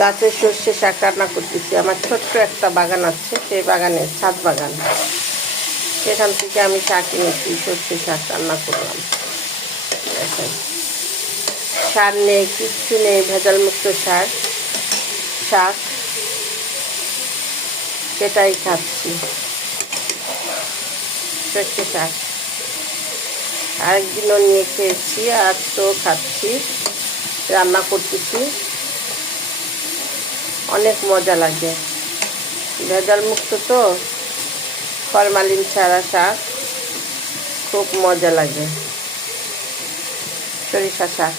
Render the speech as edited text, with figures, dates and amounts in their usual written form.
গাছের সর্ষে শাক রান্না করতেছি। আমার ছোট্ট একটা বাগান আছে, সেই বাগানে ছাদ বাগান, সেখান থেকে আমি শাক এনেছি, সর্ষে শাক রান্না করলাম। দেখেন, সার নেই, কিচ্ছু নেই, ভেজালমুক্ত শাক সেটাই খাচ্ছি, সর্ষে শাক। আরেকদিনও নিয়ে খেয়েছি, আজ তো খাচ্ছি, রান্না করতেছি, অনেক মজা লাগে। ভেজাল মুক্ত তো, ফরমালিন ছাড়া শাক, খুব মজা লাগে। সরিষা শাক।